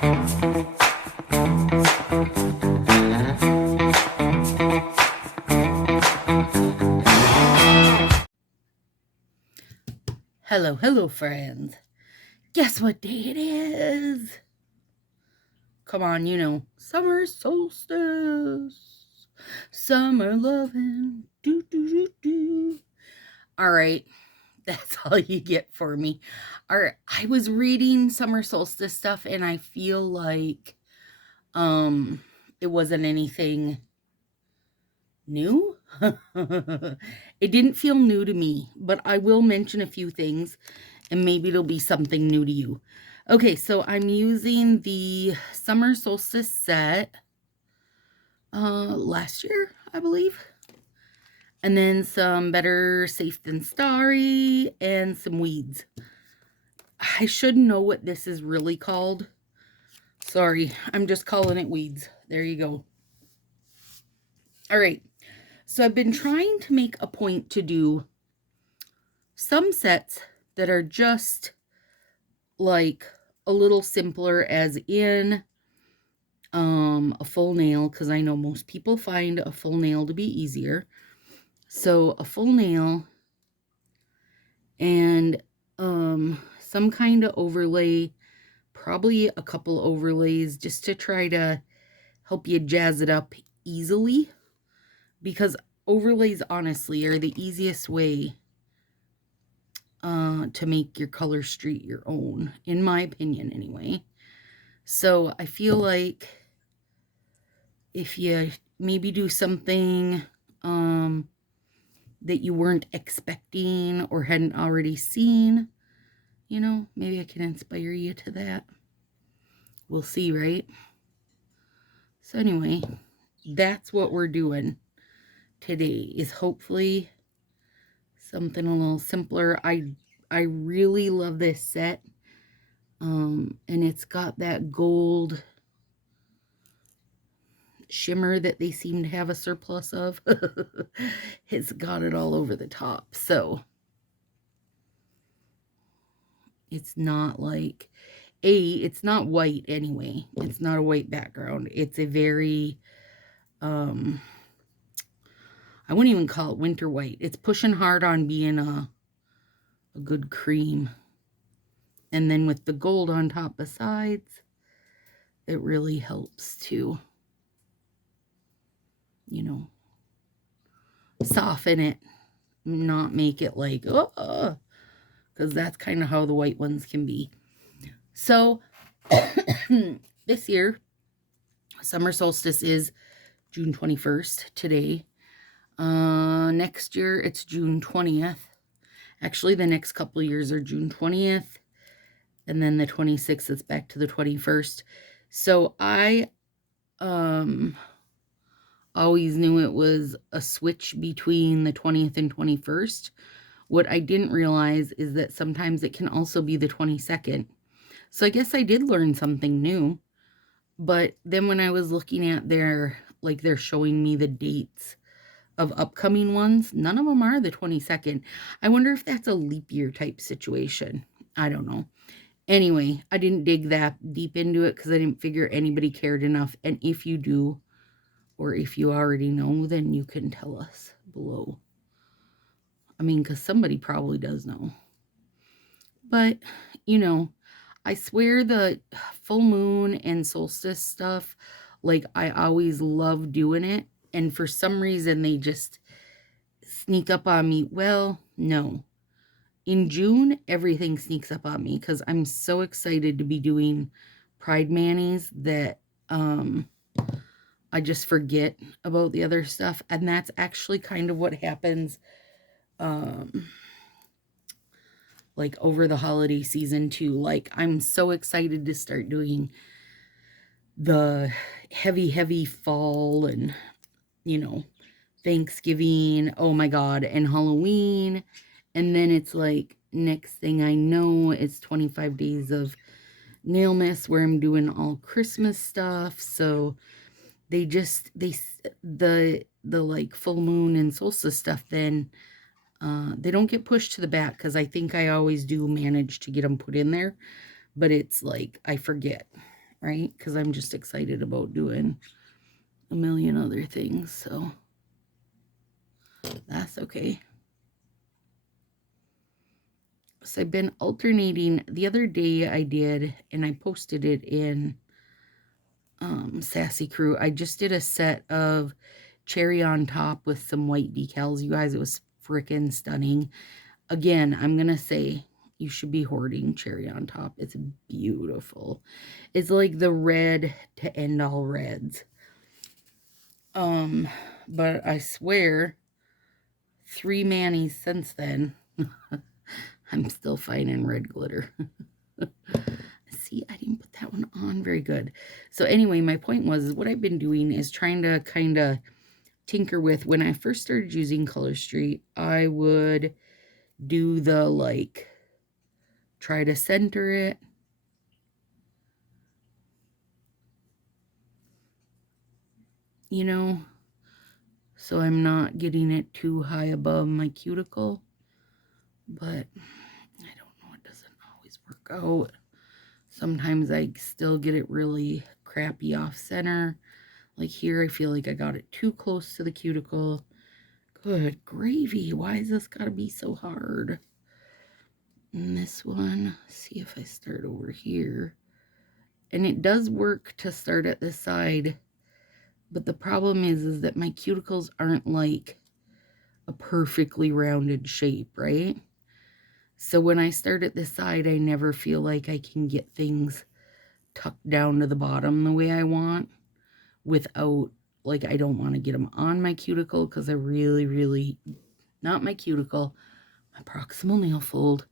Hello, hello, friends. Guess what day it is? Come on, you know, summer solstice. Summer loving. Do, do, do, do. All right, that's all you get for me. All right, I was reading summer solstice stuff and I feel like it wasn't anything new. It didn't feel new to me, but I will mention a few things and maybe it'll be something new to you. Okay, so I'm using the summer solstice set last year, I believe. And then some Better Safe Than Starry and some weeds. I should know what this is really called. Sorry, I'm just calling it weeds. There you go. All right, so I've been trying to make a point to do some sets that are just like a little simpler, as in a full nail, because I know most people find a full nail to be easier. So a full nail and some kind of overlay, probably a couple overlays, just to try to help you jazz it up easily, because overlays honestly are the easiest way to make your color street your own, in my opinion anyway. So I feel like if you maybe do something that you weren't expecting or hadn't already seen, you know, maybe I can inspire you to that. We'll see, right? So anyway, that's what we're doing today, is hopefully something a little simpler. I really love this set. And it's got that gold shimmer that they seem to have a surplus of. It's got it all over the top. So it's not like it's not white anyway. It's not a white background. It's a very I wouldn't even call it winter white. It's pushing hard on being a good cream. And then with the gold on top besides, it really helps to, you know, soften it, not make it like, oh, because that's kind of how the white ones can be. So this year, summer solstice is June 21st today. Next year, it's June 20th. Actually, the next couple of years are June 20th. And then the 26th, it's back to the 21st. So I always knew it was a switch between the 20th and 21st. What I didn't realize is that sometimes it can also be the 22nd. So I guess I did learn something new. But then when I was looking at they're showing me the dates of upcoming ones, none of them are the 22nd. I wonder if that's a leap year type situation. I don't know. Anyway, I didn't dig that deep into it because I didn't figure anybody cared enough. And if you do, or if you already know, then you can tell us below. I mean, because somebody probably does know. But, you know, I swear the full moon and solstice stuff, like, I always love doing it. And for some reason, they just sneak up on me. Well, no. In June, everything sneaks up on me because I'm so excited to be doing Pride Manis that I just forget about the other stuff. And that's actually kind of what happens like over the holiday season too. Like, I'm so excited to start doing the heavy fall and, you know, Thanksgiving, oh my God, and Halloween. And then it's like, next thing I know, it's 25 days of Nailmas where I'm doing all Christmas stuff. So the like full moon and solstice stuff, then they don't get pushed to the back because I think I always do manage to get them put in there, but it's like I forget. right? Because I'm just excited about doing a million other things, so that's okay. So I've been alternating. The other day I did, and I posted it in Sassy Crew. I just did a set of cherry on top with some white decals. You guys, it was freaking stunning. Again, I'm going to say you should be hoarding cherry on top. It's beautiful. It's like the red to end all reds. But I swear, 3 manis since then, I'm still finding red glitter. See, I didn't put that one on very good. So anyway, my point was what I've been doing is trying to kind of tinker with. When I first started using Color Street, I would do the like, try to center it. You know, so I'm not getting it too high above my cuticle. But I don't know, it doesn't always work out. Sometimes I still get it really crappy off center. Like here, I feel like I got it too close to the cuticle. Good gravy. Why is this gotta be so hard? And this one, see if I start over here. And it does work to start at this side. But the problem is that my cuticles aren't like a perfectly rounded shape, right? So when I start at this side, I never feel like I can get things tucked down to the bottom the way I want without, like, I don't want to get them on my cuticle because I really, not my cuticle, my proximal nail fold,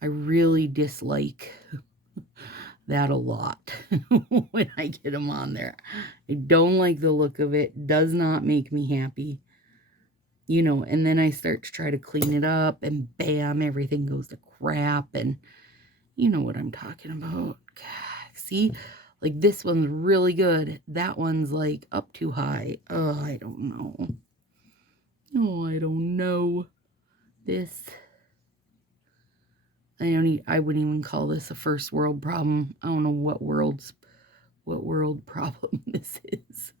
I really dislike that a lot when I get them on there. I don't like the look of it. Does not make me happy. You know, and then I start to try to clean it up and bam, everything goes to crap. And you know what I'm talking about. God, see, like this one's really good. That one's like up too high. Oh, I don't know. Oh, I don't know. This, I wouldn't even call this a first world problem. I don't know what world problem this is.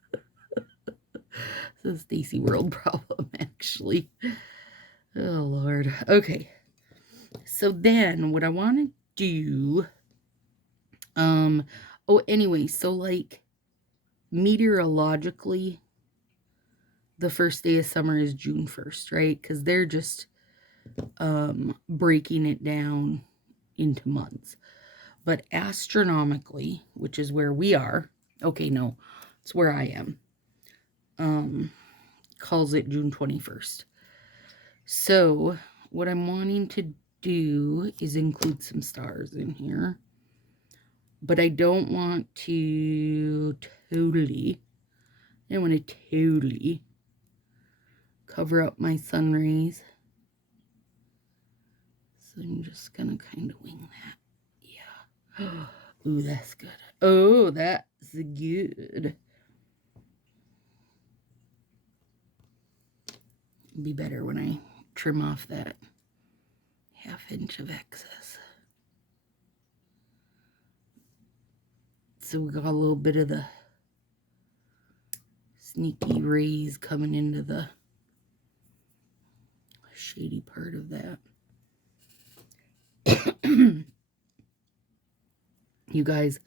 It's a Stacy world problem, actually. Oh, Lord. Okay. So then what I want to do, oh, anyway, so like meteorologically, the first day of summer is June 1st, right? Because they're just breaking it down into months. But astronomically, which is where we are, okay, no, it's where I am, calls it June 21st. So what I'm wanting to do is include some stars in here. But I don't want to totally cover up my sun rays. So I'm just going to kind of wing that. Yeah. Ooh, that's good. Oh, that's good. It'll be better when I trim off that 1/2 inch of excess. So we got a little bit of the sneaky rays coming into the shady part of that. You guys,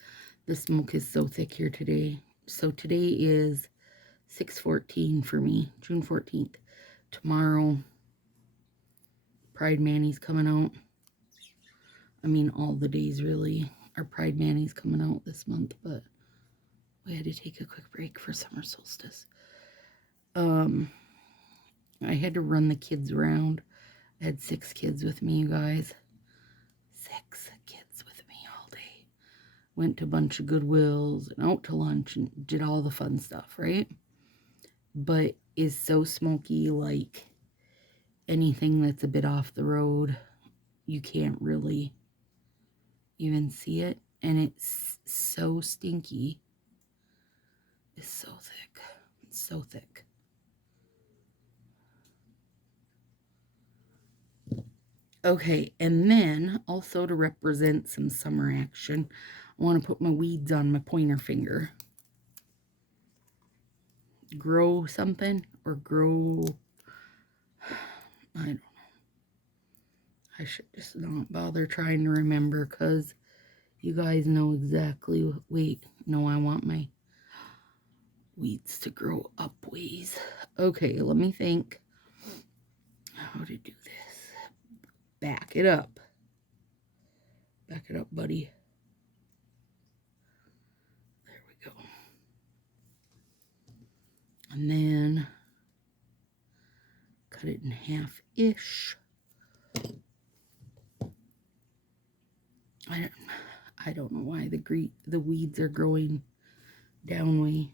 the smoke is so thick here today. So today is 6/14 for me, June 14th. Tomorrow, Pride Manny's coming out. I mean, all the days really are Pride Manny's coming out this month, but we had to take a quick break for summer solstice. I had to run the kids around. I had 6 kids with me, you guys. 6 kids with me all day. Went to a bunch of Goodwills and out to lunch and did all the fun stuff, right? But is so smoky, like anything that's a bit off the road, you can't really even see it. And it's so stinky. It's so thick. It's so thick. Okay, and then also to represent some summer action, I want to put my weeds on my pointer finger. Grow something or grow... I don't know. I should just not bother trying to remember because you guys know exactly... Wait, no, I want my weeds to grow up ways. Okay, let me think how to do this. Back it up. Back it up, buddy. There we go. And then cut it in half-ish. I don't know why the weeds are growing downway.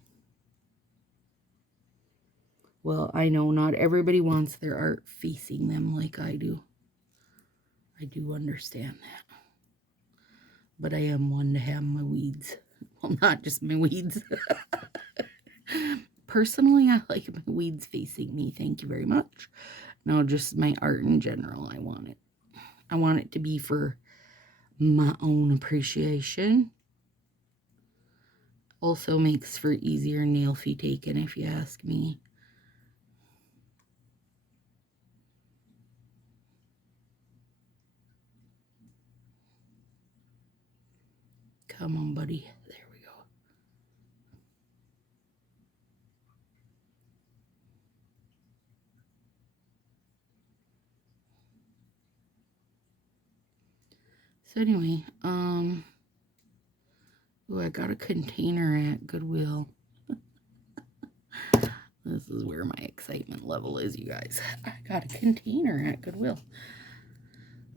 Well, I know not everybody wants their art facing them like I do. I do understand that. But I am one to have my weeds. Well, not just my weeds. Personally, I like my weeds facing me. Thank you very much. No, just my art in general. I want it to be for my own appreciation. Also makes for easier nail fee taking, if you ask me. Come on, buddy. There we go. So anyway, ooh, I got a container at Goodwill. This is where my excitement level is, you guys. I got a container at Goodwill.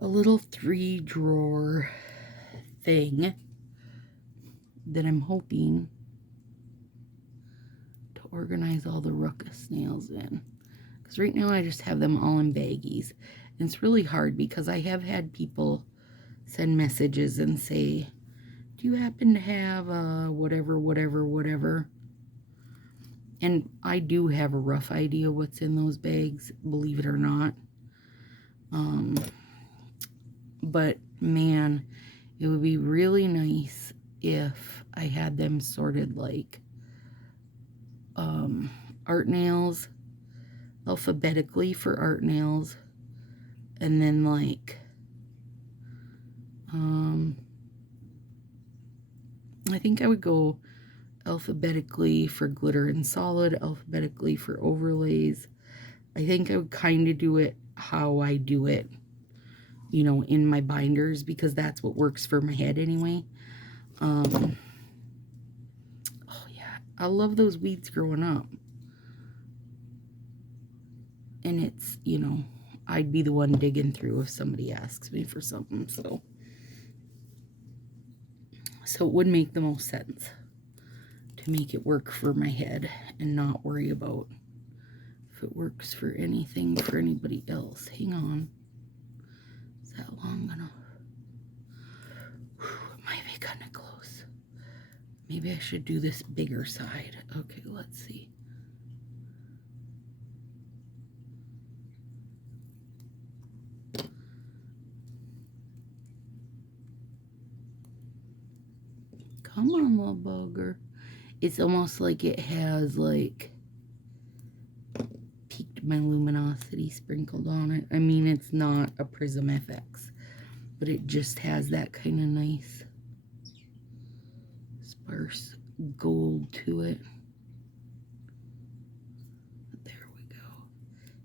A little 3-drawer thing that I'm hoping to organize all the ruckus nails in. Because right now I just have them all in baggies. And it's really hard because I have had people send messages and say, do you happen to have whatever? And I do have a rough idea what's in those bags, believe it or not. But man, it would be really nice if I had them sorted like art nails, alphabetically for art nails, and then like I think I would go alphabetically for glitter and solid, alphabetically for overlays. I think I would kind of do it how I do it, you know, in my binders, because that's what works for my head anyway. Oh yeah, I love those weeds growing up. And it's, you know, I'd be the one digging through if somebody asks me for something, so it would make the most sense to make it work for my head and not worry about if it works for anything for anybody else. Hang on. Is that long enough? Whew, it might be kind of close. Maybe I should do this bigger side. Okay, let's see. Come on, little bugger. It's almost like it has like peaked my luminosity sprinkled on it. I mean, it's not a Prism FX, but it just has that kind of nice sparse gold to it. There we go.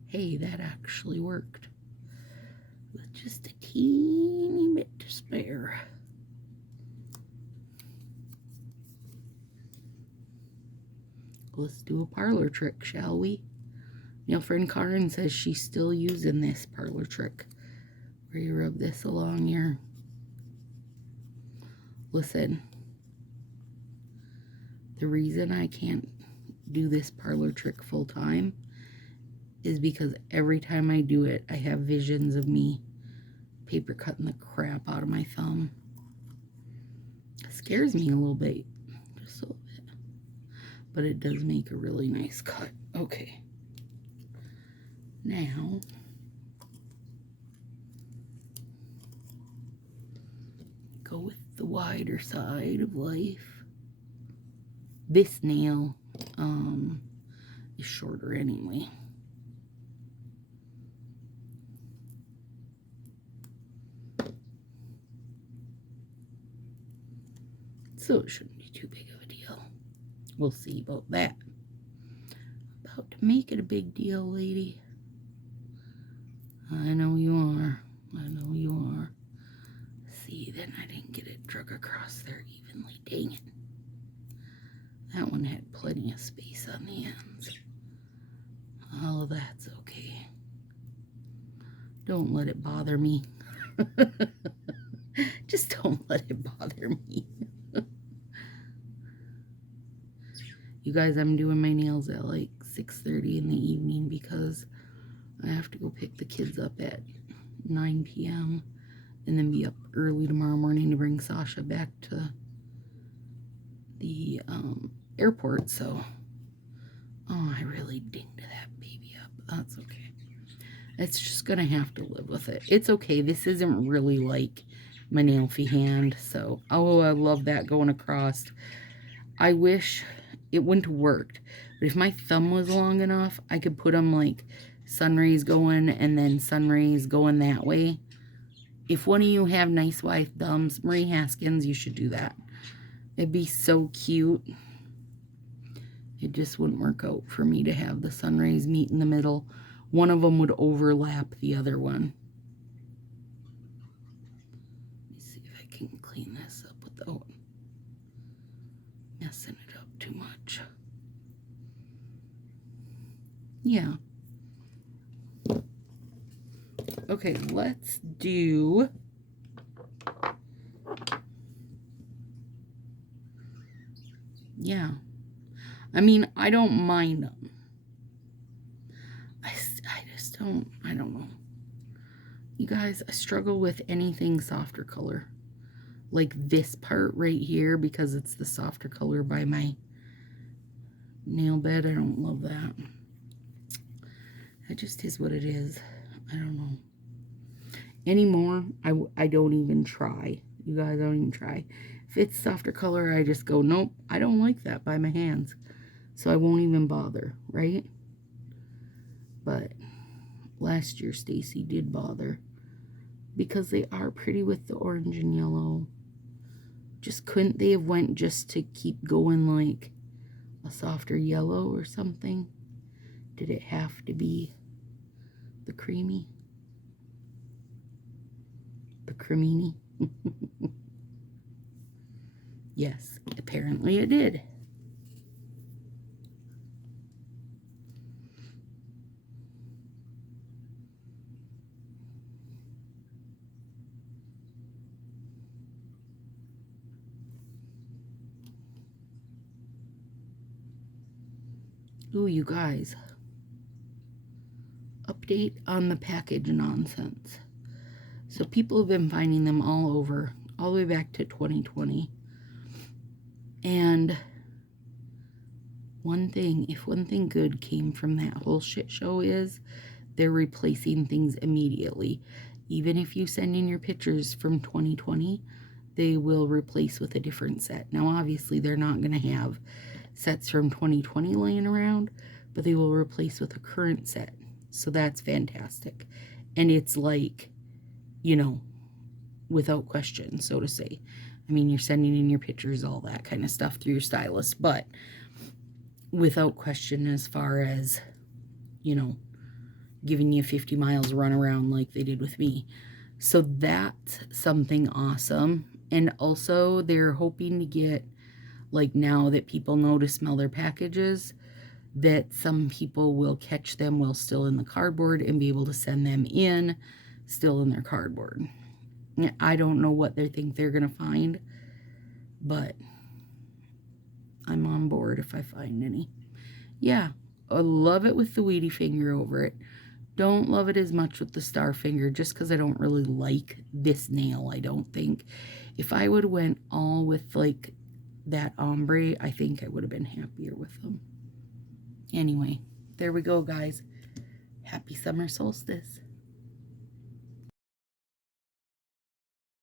Hey, that actually worked. With just a teeny bit to spare. Let's do a parlor trick, shall we? You know, friend Karen says she's still using this parlor trick where you rub this along your... Listen, the reason I can't do this parlor trick full time is because every time I do it, I have visions of me paper cutting the crap out of my thumb. It scares me a little bit, just a little bit. But it does make a really nice cut. Okay. Now, go with the wider side of life. This nail is shorter anyway. So it shouldn't be too big of a deal. We'll see about that. About to make it a big deal, lady. I know you are. I know you are. See, then I didn't get it drug across there evenly. Dang it. That one had plenty of space on the ends. Oh, that's okay. Don't let it bother me. Just don't let it bother me. You guys, I'm doing my nails at like 6:30 in the evening because I have to go pick the kids up at 9 p.m. and then be up early tomorrow morning to bring Sasha back to the airport. So, oh, I really dinged that baby up. That's okay. It's just gonna have to live with it. It's okay. This isn't really like my nail-fee hand. So, oh, I love that going across. I wish it wouldn't have worked. But if my thumb was long enough, I could put them like sun rays going and then sun rays going that way. If one of you have nice wide thumbs, Marie Haskins, you should do that. It'd be so cute. It just wouldn't work out for me to have the sun rays meet in the middle. One of them would overlap the other one. Let me see if I can clean this up without messing it up too much. Yeah. Okay, let's do I mean, I don't mind them. I just don't, I don't know. You guys, I struggle with anything softer color. Like this part right here, because it's the softer color by my nail bed. I don't love that. It just is what it is. I don't know. Anymore, I don't even try. You guys, don't even try. If it's softer color, I just go, nope, I don't like that by my hands. So I won't even bother, right? But last year, Stacy did bother. Because they are pretty with the orange and yellow. Just couldn't they have went just to keep going like a softer yellow or something? Did it have to be the creamy? The cremini? Yes, apparently it did. Ooh, you guys. Update on the package nonsense. So people have been finding them all over, all the way back to 2020. And if one thing good came from that whole shit show is they're replacing things immediately. Even if you send in your pictures from 2020, they will replace with a different set. Now, obviously, they're not going to have sets from 2020 laying around, but they will replace with a current set. So that's fantastic. And it's like, you know, without question, so to say. I mean, you're sending in your pictures, all that kind of stuff through your stylist, but without question as far as, you know, giving you 50 miles run around like they did with me. So that's something awesome. And also they're hoping to get, like now that people know to smell their packages, that some people will catch them while still in the cardboard and be able to send them in still in their cardboard. I don't know what they think they're going to find, but I'm on board if I find any. Yeah, I love it with the weedy finger over it. Don't love it as much with the star finger just because I don't really like this nail, I don't think. If I would have went all with like that ombre, I think I would have been happier with them. Anyway, there we go, guys. Happy summer solstice.